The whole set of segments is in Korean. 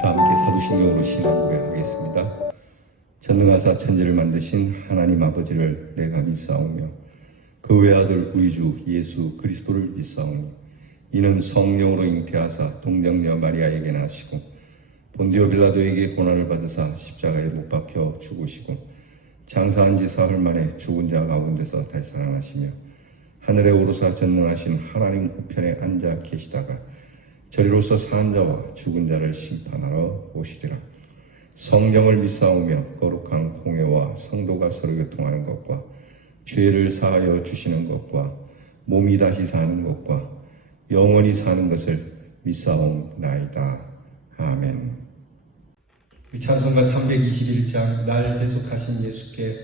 다 함께 사도신경으로 신앙 고백하겠습니다. 전능하사 천지를 만드신 하나님 아버지를 내가 믿사오며 그 외아들 우리 주 예수 그리스도를 믿사오니 이는 성령으로 잉태하사 동정녀 마리아에게 나시고 본디오 빌라도에게 고난을 받으사 십자가에 못 박혀 죽으시고 장사한 지 사흘 만에 죽은 자 가운데서 되살아나시며 하늘에 오르사 전능하신 하나님 우편에 앉아 계시다가 저리로서 사한 자와 죽은 자를 심판하러 오시리라. 성령을 믿사오며 거룩한 공회와 성도가 서로 교통하는 것과 죄를 사하여 주시는 것과 몸이 다시 사는 것과 영원히 사는 것을 믿사옵나이다. 아멘. 우리 찬송가 321장 날 대속하신 예수께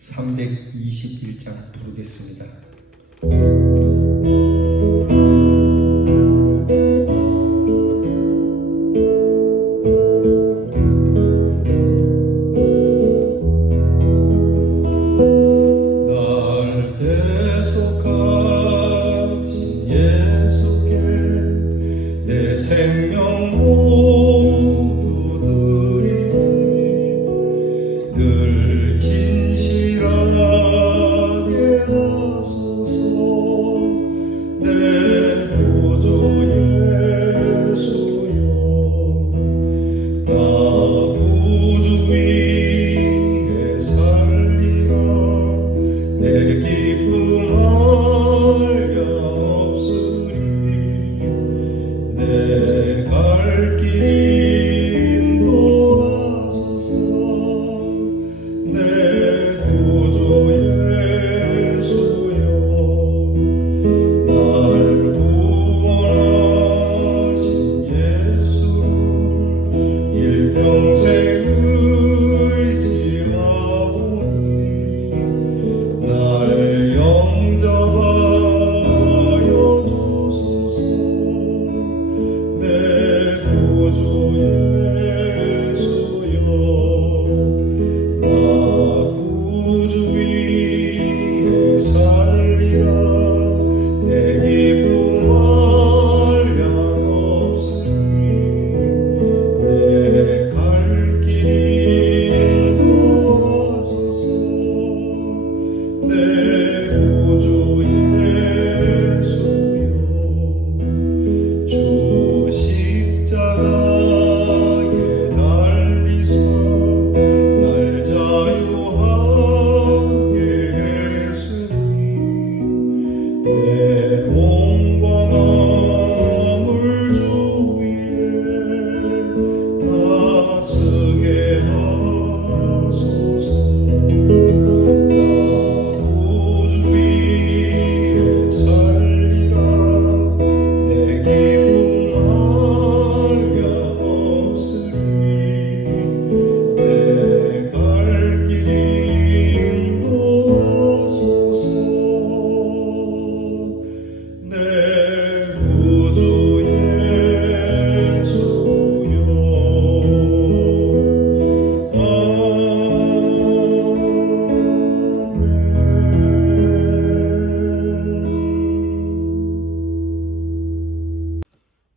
321장 부르겠습니다.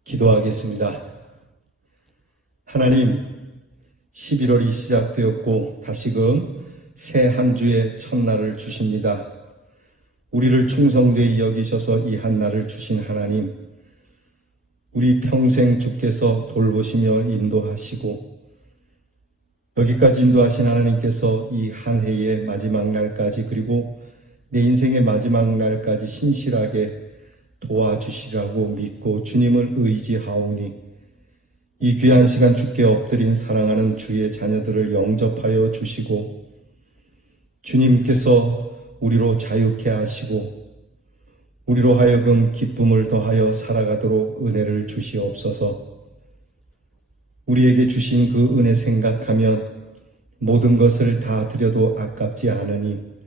기도하겠습니다. 하나님, 11월이 시작되었고 다시금 새 한 주의 첫날을 주십니다. 우리를 충성되이 여기셔서 이 한날을 주신 하나님, 우리 평생 주께서 돌보시며 인도하시고 여기까지 인도하신 하나님께서 이 한 해의 마지막 날까지 그리고 내 인생의 마지막 날까지 신실하게 도와주시라고 믿고 주님을 의지하오니 이 귀한 시간 주께 엎드린 사랑하는 주의 자녀들을 영접하여 주시고 주님께서 우리로 자유케 하시고 우리로 하여금 기쁨을 더하여 살아가도록 은혜를 주시옵소서. 우리에게 주신 그 은혜 생각하면 모든 것을 다 드려도 아깝지 않으니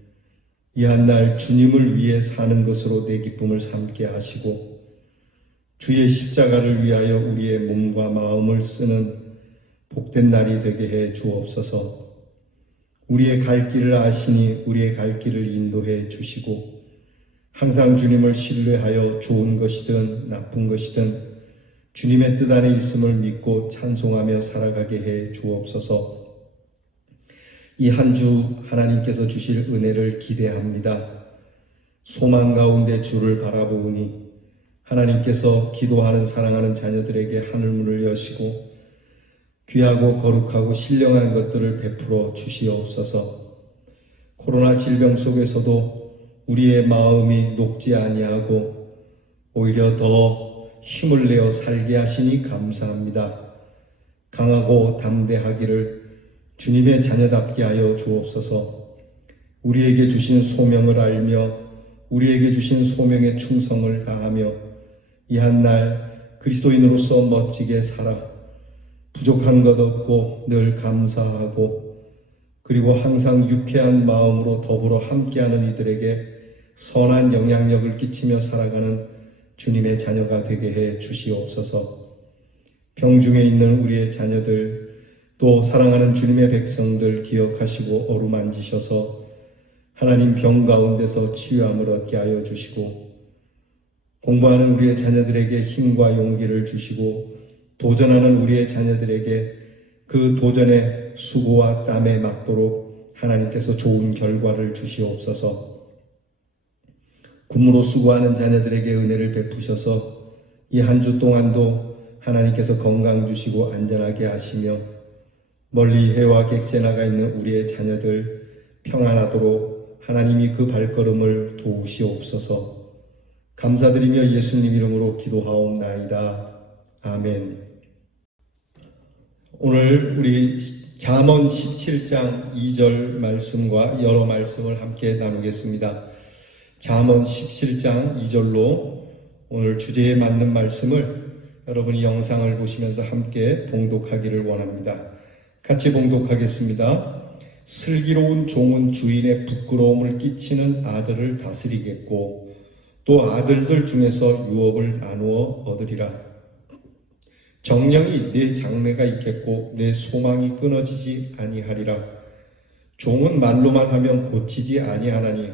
이 한날 주님을 위해 사는 것으로 내 기쁨을 삼게 하시고 주의 십자가를 위하여 우리의 몸과 마음을 쓰는 복된 날이 되게 해 주옵소서. 우리의 갈 길을 아시니 우리의 갈 길을 인도해 주시고 항상 주님을 신뢰하여 좋은 것이든 나쁜 것이든 주님의 뜻 안에 있음을 믿고 찬송하며 살아가게 해 주옵소서. 이 한 주 하나님께서 주실 은혜를 기대합니다. 소망 가운데 주를 바라보니 하나님께서 기도하는 사랑하는 자녀들에게 하늘문을 여시고 귀하고 거룩하고 신령한 것들을 베풀어 주시옵소서. 코로나 질병 속에서도 우리의 마음이 녹지 아니하고 오히려 더 힘을 내어 살게 하시니 감사합니다. 강하고 담대하기를 주님의 자녀답게 하여 주옵소서. 우리에게 주신 소명을 알며 우리에게 주신 소명에 충성을 다하며 이 한 날 그리스도인으로서 멋지게 살아 부족한 것 없고 늘 감사하고 그리고 항상 유쾌한 마음으로 더불어 함께하는 이들에게 선한 영향력을 끼치며 살아가는 주님의 자녀가 되게 해 주시옵소서. 병중에 있는 우리의 자녀들 또 사랑하는 주님의 백성들 기억하시고 어루만지셔서 하나님 병 가운데서 치유함을 얻게 하여 주시고 공부하는 우리의 자녀들에게 힘과 용기를 주시고 도전하는 우리의 자녀들에게 그 도전의 수고와 땀에 맞도록 하나님께서 좋은 결과를 주시옵소서. 군무로 수고하는 자녀들에게 은혜를 베푸셔서 이 한 주 동안도 하나님께서 건강 주시고 안전하게 하시며 멀리 해와 객지에 나가 있는 우리의 자녀들 평안하도록 하나님이 그 발걸음을 도우시옵소서. 감사드리며 예수님 이름으로 기도하옵나이다. 아멘. 오늘 우리 잠언 17장 2절 말씀과 여러 말씀을 함께 나누겠습니다. 잠언 17장 2절로 오늘 주제에 맞는 말씀을 여러분이 영상을 보시면서 함께 봉독하기를 원합니다. 같이 봉독하겠습니다. 슬기로운 종은 주인의 부끄러움을 끼치는 아들을 다스리겠고 또 아들들 중에서 유업을 나누어 얻으리라. 정령이 내 장래가 있겠고 내 소망이 끊어지지 아니하리라. 종은 말로만 하면 고치지 아니하나니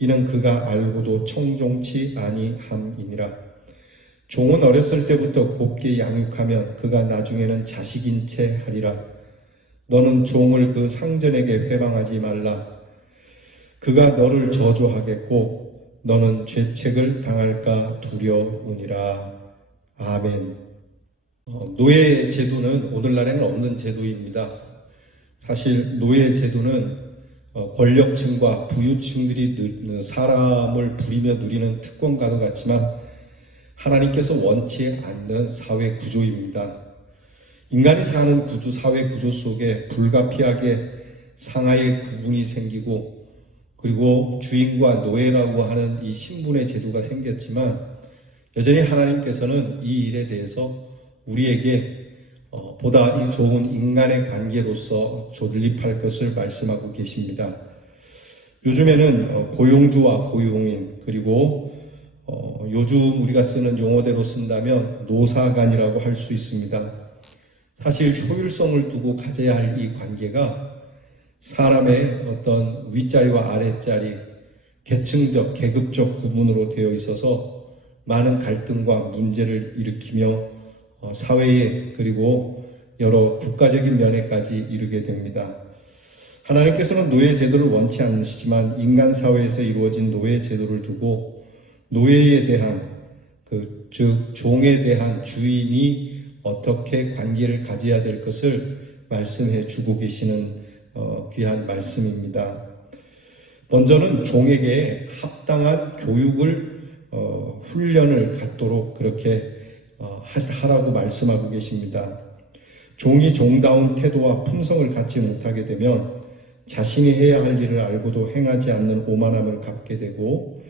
이는 그가 알고도 청종치 아니함이니라. 종은 어렸을 때부터 곱게 양육하면 그가 나중에는 자식인 채 하리라. 너는 종을 그 상전에게 회방하지 말라. 그가 너를 저주하겠고 너는 죄책을 당할까 두려우니라. 아멘. 노예 제도는 오늘날에는 없는 제도입니다. 사실 노예 제도는 권력층과 부유층들이 사람을 부리며 누리는 특권과도 같지만 하나님께서 원치 않는 사회 구조입니다. 인간이 사는 구조, 사회 구조 속에 불가피하게 상하의 구분이 생기고 그리고 주인과 노예라고 하는 이 신분의 제도가 생겼지만 여전히 하나님께서는 이 일에 대해서 우리에게 보다 좋은 인간의 관계로서 존립할 것을 말씀하고 계십니다. 요즘에는 고용주와 고용인 그리고 요즘 우리가 쓰는 용어대로 쓴다면 노사간이라고 할 수 있습니다. 사실 효율성을 두고 가져야 할 이 관계가 사람의 어떤 윗자리와 아랫자리, 계층적, 계급적 구분으로 되어 있어서 많은 갈등과 문제를 일으키며 사회에 그리고 여러 국가적인 면에까지 이르게 됩니다. 하나님께서는 노예 제도를 원치 않으시지만 인간 사회에서 이루어진 노예 제도를 두고 노예에 대한 즉 종에 대한 주인이 어떻게 관계를 가져야 될 것을 말씀해 주고 계시는 귀한 말씀입니다. 먼저는 종에게 합당한 교육을 훈련을 갖도록 그렇게 하라고 말씀하고 계십니다. 종이 종다운 태도와 품성을 갖지 못하게 되면 자신이 해야 할 일을 알고도 행하지 않는 오만함을 갖게 되고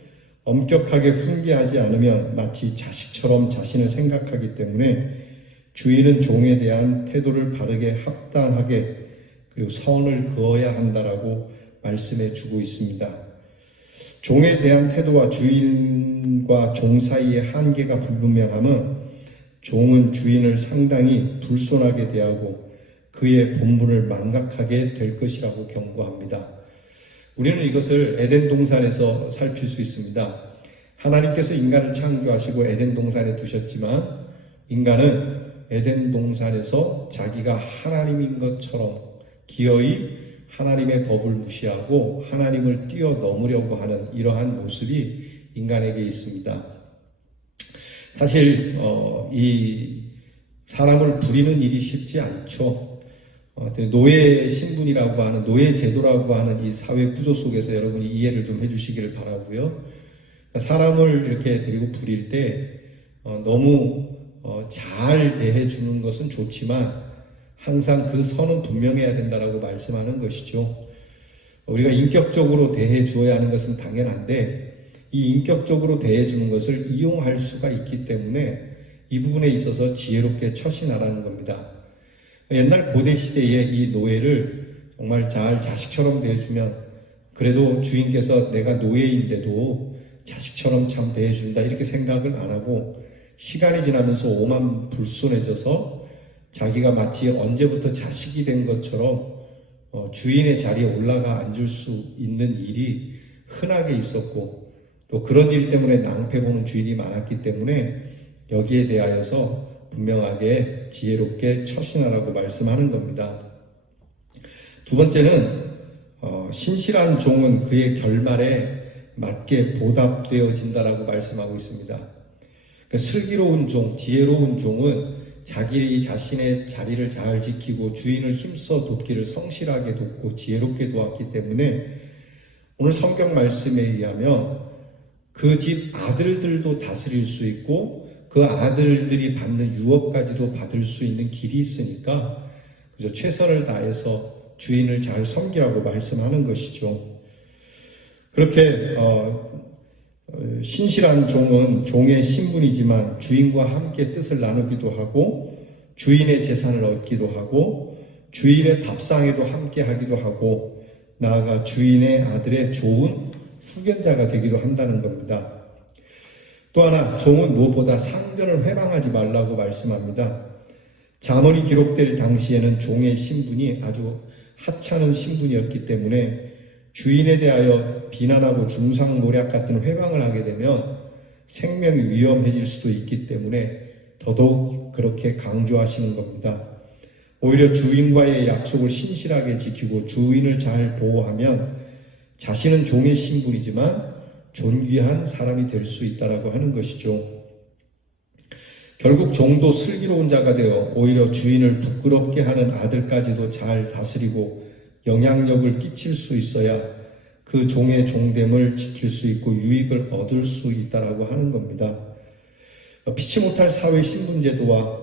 엄격하게 훈계하지 않으면 마치 자식처럼 자신을 생각하기 때문에 주인은 종에 대한 태도를 바르게 합당하게 그리고 선을 그어야 한다라고 말씀해 주고 있습니다. 종에 대한 태도와 주인과 종 사이의 한계가 불분명함은 종은 주인을 상당히 불손하게 대하고 그의 본분을 망각하게 될 것이라고 경고합니다. 우리는 이것을 에덴 동산에서 살필 수 있습니다. 하나님께서 인간을 창조하시고 에덴 동산에 두셨지만 인간은 에덴 동산에서 자기가 하나님인 것처럼 기어이 하나님의 법을 무시하고 하나님을 뛰어넘으려고 하는 이러한 모습이 인간에게 있습니다. 사실 이 사람을 부리는 일이 쉽지 않죠. 노예 신분이라고 하는, 노예 제도라고 하는 이 사회 구조 속에서 여러분이 이해를 좀 해주시기를 바라고요. 사람을 이렇게 데리고 부릴 때 너무 잘 대해주는 것은 좋지만 항상 그 선은 분명해야 된다라고 말씀하는 것이죠. 우리가 인격적으로 대해주어야 하는 것은 당연한데 이 인격적으로 대해주는 것을 이용할 수가 있기 때문에 이 부분에 있어서 지혜롭게 처신하라는 겁니다. 옛날 고대 시대에 이 노예를 정말 잘 자식처럼 대해주면 그래도 주인께서 내가 노예인데도 자식처럼 참 대해준다 이렇게 생각을 안 하고 시간이 지나면서 오만 불손해져서 자기가 마치 언제부터 자식이 된 것처럼 주인의 자리에 올라가 앉을 수 있는 일이 흔하게 있었고 또 그런 일 때문에 낭패보는 주인이 많았기 때문에 여기에 대하여서 분명하게 지혜롭게 처신하라고 말씀하는 겁니다. 두 번째는 신실한 종은 그의 결말에 맞게 보답되어진다라고 말씀하고 있습니다. 그러니까 슬기로운 종, 지혜로운 종은 자기 자신의 자리를 잘 지키고 주인을 힘써 돕기를 성실하게 돕고 지혜롭게 도왔기 때문에 오늘 성경 말씀에 의하면 그 집 아들들도 다스릴 수 있고 그 아들들이 받는 유업까지도 받을 수 있는 길이 있으니까 그저 최선을 다해서 주인을 잘 섬기라고 말씀하는 것이죠. 그렇게 신실한 종은 종의 신분이지만 주인과 함께 뜻을 나누기도 하고 주인의 재산을 얻기도 하고 주인의 밥상에도 함께 하기도 하고 나아가 주인의 아들의 좋은 후견자가 되기도 한다는 겁니다. 또 하나 종은 무엇보다 상전을 회방하지 말라고 말씀합니다. 잠언이 기록될 당시에는 종의 신분이 아주 하찮은 신분이었기 때문에 주인에 대하여 비난하고 중상모략 같은 회방을 하게 되면 생명이 위험해질 수도 있기 때문에 더더욱 그렇게 강조하시는 겁니다. 오히려 주인과의 약속을 신실하게 지키고 주인을 잘 보호하면 자신은 종의 신분이지만 존귀한 사람이 될 수 있다라고 하는 것이죠. 결국 종도 슬기로운 자가 되어 오히려 주인을 부끄럽게 하는 아들까지도 잘 다스리고 영향력을 끼칠 수 있어야 그 종의 종됨을 지킬 수 있고 유익을 얻을 수 있다라고 하는 겁니다. 피치 못할 사회 신분제도와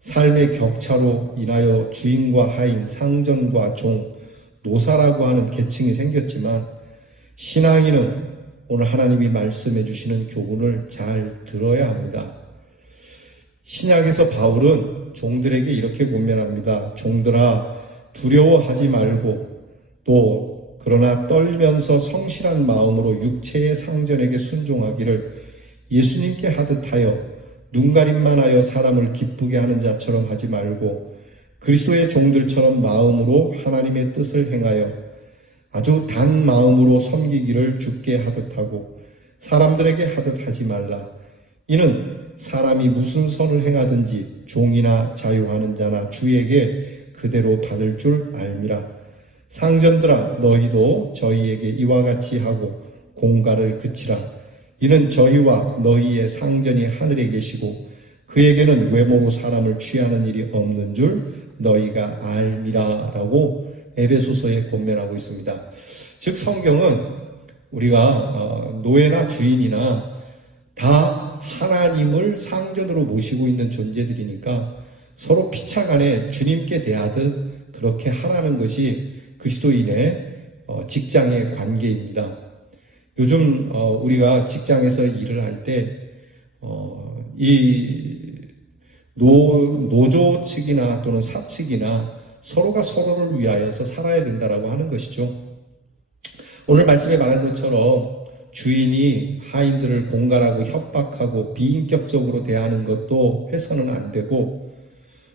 삶의 격차로 인하여 주인과 하인, 상전과 종, 노사라고 하는 계층이 생겼지만 신앙인은 오늘 하나님이 말씀해 주시는 교훈을 잘 들어야 합니다. 신약에서 바울은 종들에게 이렇게 권면합니다. 종들아 두려워하지 말고 또 그러나 떨면서 성실한 마음으로 육체의 상전에게 순종하기를 예수님께 하듯 하여 눈가림만 하여 사람을 기쁘게 하는 자처럼 하지 말고 그리스도의 종들처럼 마음으로 하나님의 뜻을 행하여 아주 단 마음으로 섬기기를 주께 하듯 하고 사람들에게 하듯 하지 말라. 이는 사람이 무슨 선을 행하든지 종이나 자유하는 자나 주에게 그대로 받을 줄 알미라. 상전들아 너희도 저희에게 이와 같이 하고 공가를 그치라. 이는 저희와 너희의 상전이 하늘에 계시고 그에게는 외모로 사람을 취하는 일이 없는 줄 너희가 알미라 라고 에베소서에 권면하고 있습니다. 즉 성경은 우리가 노예나 주인이나 다 하나님을 상전으로 모시고 있는 존재들이니까 서로 피차간에 주님께 대하듯 그렇게 하라는 것이 그리스도인의 직장의 관계입니다. 요즘 우리가 직장에서 일을 할 때 이 노조 측이나 또는 사측이나 서로가 서로를 위하여서 살아야 된다라고 하는 것이죠. 오늘 말씀에 말한 것처럼 주인이 하인들을 공갈하고 협박하고 비인격적으로 대하는 것도 해서는 안 되고,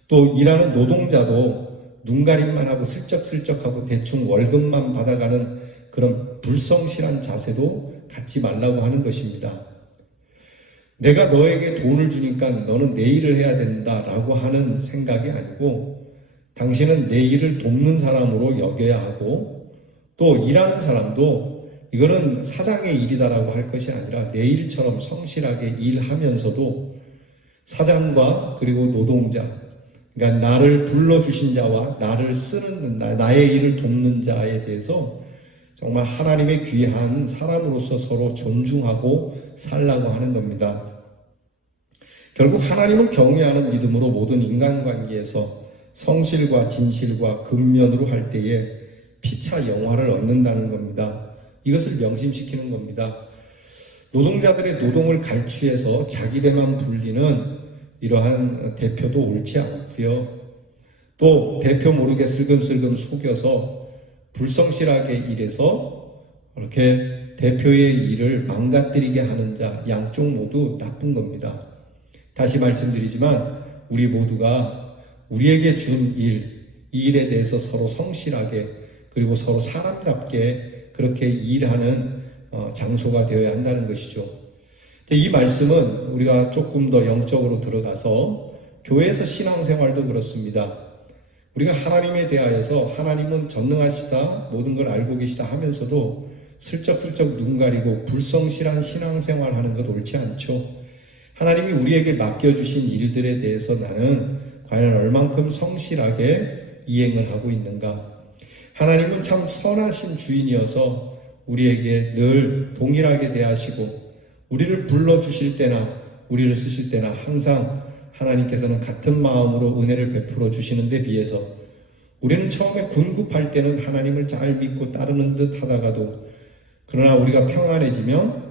또 일하는 노동자도 눈가림만 하고 슬쩍슬쩍하고 대충 월급만 받아가는 그런 불성실한 자세도 갖지 말라고 하는 것입니다. 내가 너에게 돈을 주니까 너는 내 일을 해야 된다라고 하는 생각이 아니고, 당신은 내 일을 돕는 사람으로 여겨야 하고, 또 일하는 사람도 이거는 사장의 일이다라고 할 것이 아니라 내 일처럼 성실하게 일하면서도 사장과 그리고 노동자, 그러니까 나를 불러주신 자와 나를 쓰는 나의 일을 돕는 자에 대해서 정말 하나님의 귀한 사람으로서 서로 존중하고 살라고 하는 겁니다. 결국 하나님을 경외하는 믿음으로 모든 인간관계에서 성실과 진실과 근면으로 할 때에 피차 영화를 얻는다는 겁니다. 이것을 명심시키는 겁니다. 노동자들의 노동을 갈취해서 자기 배만 불리는 이러한 대표도 옳지 않고요. 또 대표 모르게 슬금슬금 속여서 불성실하게 일해서 이렇게 대표의 일을 망가뜨리게 하는 자, 양쪽 모두 나쁜 겁니다. 다시 말씀드리지만 우리 모두가 우리에게 준 일, 이 일에 대해서 서로 성실하게 그리고 서로 사람답게 그렇게 일하는 장소가 되어야 한다는 것이죠. 이 말씀은 우리가 조금 더 영적으로 들어가서 교회에서 신앙생활도 그렇습니다. 우리가 하나님에 대하여서 하나님은 전능하시다, 모든 걸 알고 계시다 하면서도 슬쩍슬쩍 눈 가리고 불성실한 신앙생활 하는 것 옳지 않죠. 하나님이 우리에게 맡겨주신 일들에 대해서 나는 과연 얼만큼 성실하게 이행을 하고 있는가. 하나님은 참 선하신 주인이어서 우리에게 늘 동일하게 대하시고 우리를 불러주실 때나 우리를 쓰실 때나 항상 하나님께서는 같은 마음으로 은혜를 베풀어 주시는 데 비해서 우리는 처음에 군급할 때는 하나님을 잘 믿고 따르는 듯 하다가도 그러나 우리가 평안해지면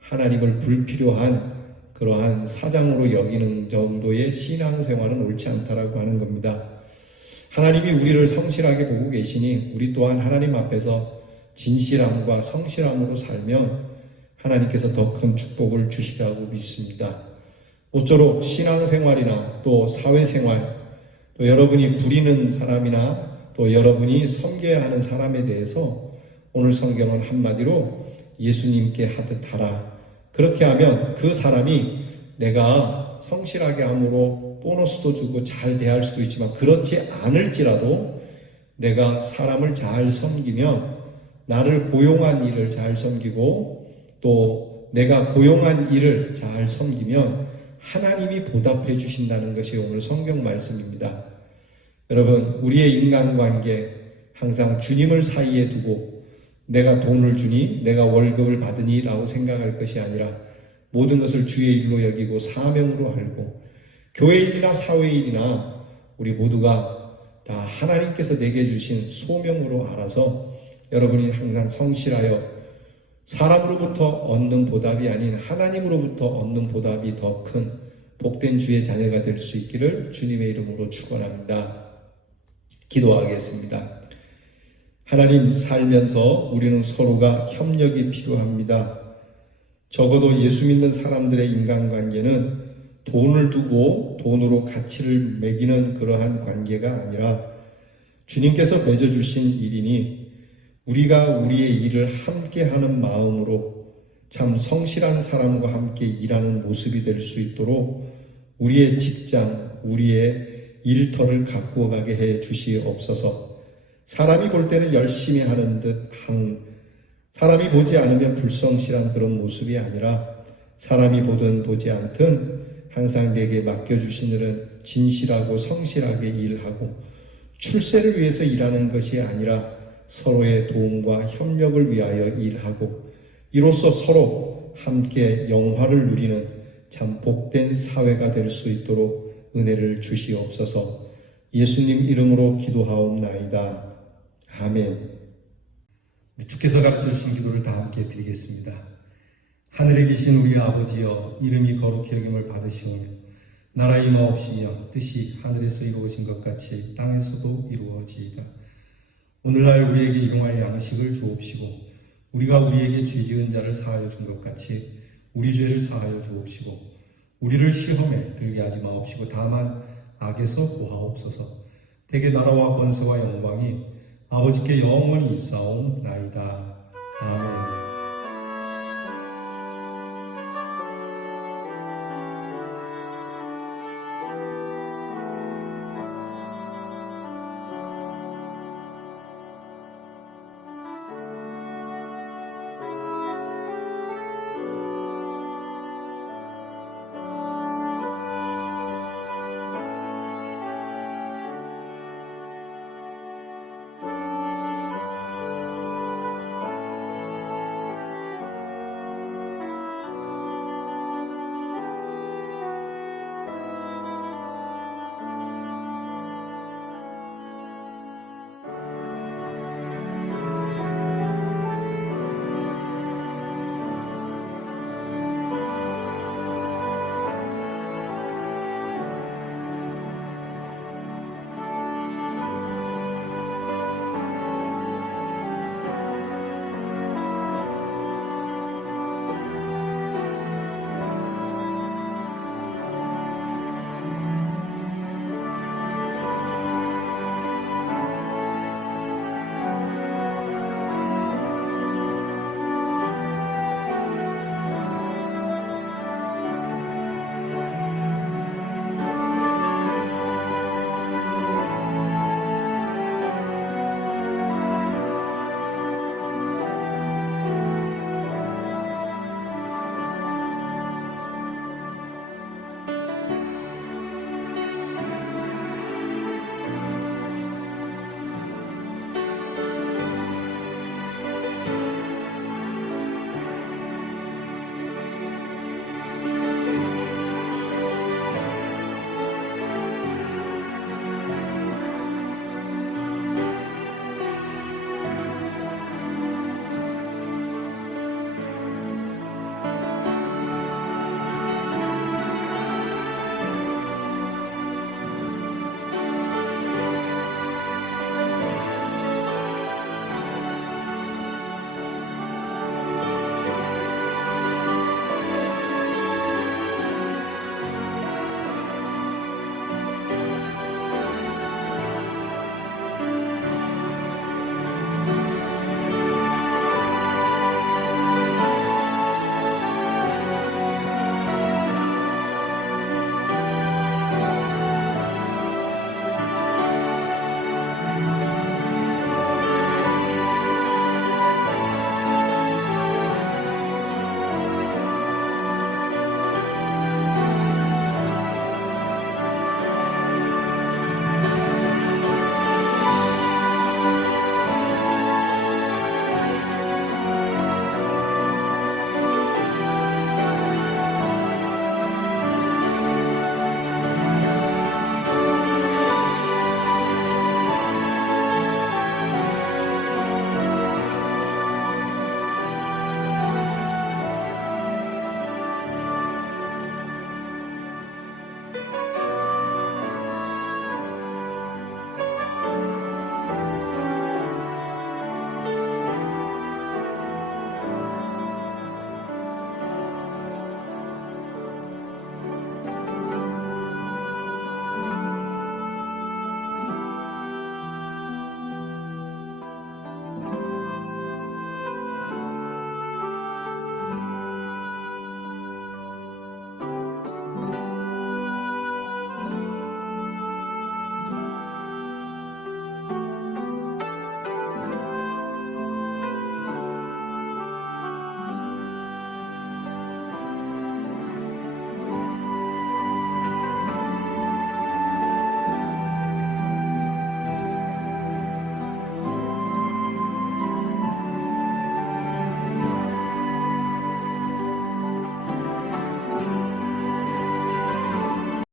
하나님을 불필요한 그러한 사장으로 여기는 정도의 신앙생활은 옳지 않다라고 하는 겁니다. 하나님이 우리를 성실하게 보고 계시니 우리 또한 하나님 앞에서 진실함과 성실함으로 살면 하나님께서 더 큰 축복을 주시라고 믿습니다. 모쪼록 신앙생활이나 또 사회생활, 또 여러분이 부리는 사람이나 또 여러분이 섬겨야 하는 사람에 대해서 오늘 성경은 한마디로 예수님께 하듯 하라. 그렇게 하면 그 사람이 내가 성실하게 함으로 보너스도 주고 잘 대할 수도 있지만 그렇지 않을지라도 내가 사람을 잘 섬기면 나를 고용한 일을 잘 섬기고 또 내가 고용한 일을 잘 섬기면 하나님이 보답해 주신다는 것이 오늘 성경 말씀입니다. 여러분, 우리의 인간관계 항상 주님을 사이에 두고 내가 돈을 주니 내가 월급을 받으니 라고 생각할 것이 아니라 모든 것을 주의 일로 여기고 사명으로 알고 교회인이나 사회인이나 우리 모두가 다 하나님께서 내게 주신 소명으로 알아서 여러분이 항상 성실하여 사람으로부터 얻는 보답이 아닌 하나님으로부터 얻는 보답이 더 큰 복된 주의 자녀가 될 수 있기를 주님의 이름으로 축원합니다. 기도하겠습니다. 하나님, 살면서 우리는 서로가 협력이 필요합니다. 적어도 예수 믿는 사람들의 인간관계는 돈을 두고 돈으로 가치를 매기는 그러한 관계가 아니라 주님께서 맺어주신 일이니 우리가 우리의 일을 함께하는 마음으로 참 성실한 사람과 함께 일하는 모습이 될 수 있도록 우리의 직장, 우리의 일터를 가꾸어 가게 해 주시옵소서. 사람이 볼 때는 열심히 하는 듯 사람이 보지 않으면 불성실한 그런 모습이 아니라 사람이 보든 보지 않든 항상 내게 맡겨주신 일은 진실하고 성실하게 일하고 출세를 위해서 일하는 것이 아니라 서로의 도움과 협력을 위하여 일하고 이로써 서로 함께 영화를 누리는 참 복된 사회가 될 수 있도록 은혜를 주시옵소서. 예수님 이름으로 기도하옵나이다. 아멘. 주께서 가르쳐주신 기도를 다 함께 드리겠습니다. 하늘에 계신 우리 아버지여, 이름이 거룩히 여김을 받으시오며 나라 임하옵시며 뜻이 하늘에서 이루어진 것 같이 땅에서도 이루어지이다. 오늘날 우리에게 일용할 양식을 주옵시고 우리가 우리에게 죄 지은 자를 사하여 준 것 같이 우리 죄를 사하여 주옵시고 우리를 시험에 들게 하지 마옵시고 다만 악에서 구하옵소서. 대개 나라와 권세와 영광이 아버지께 영원히 있사옵나이다. 아멘.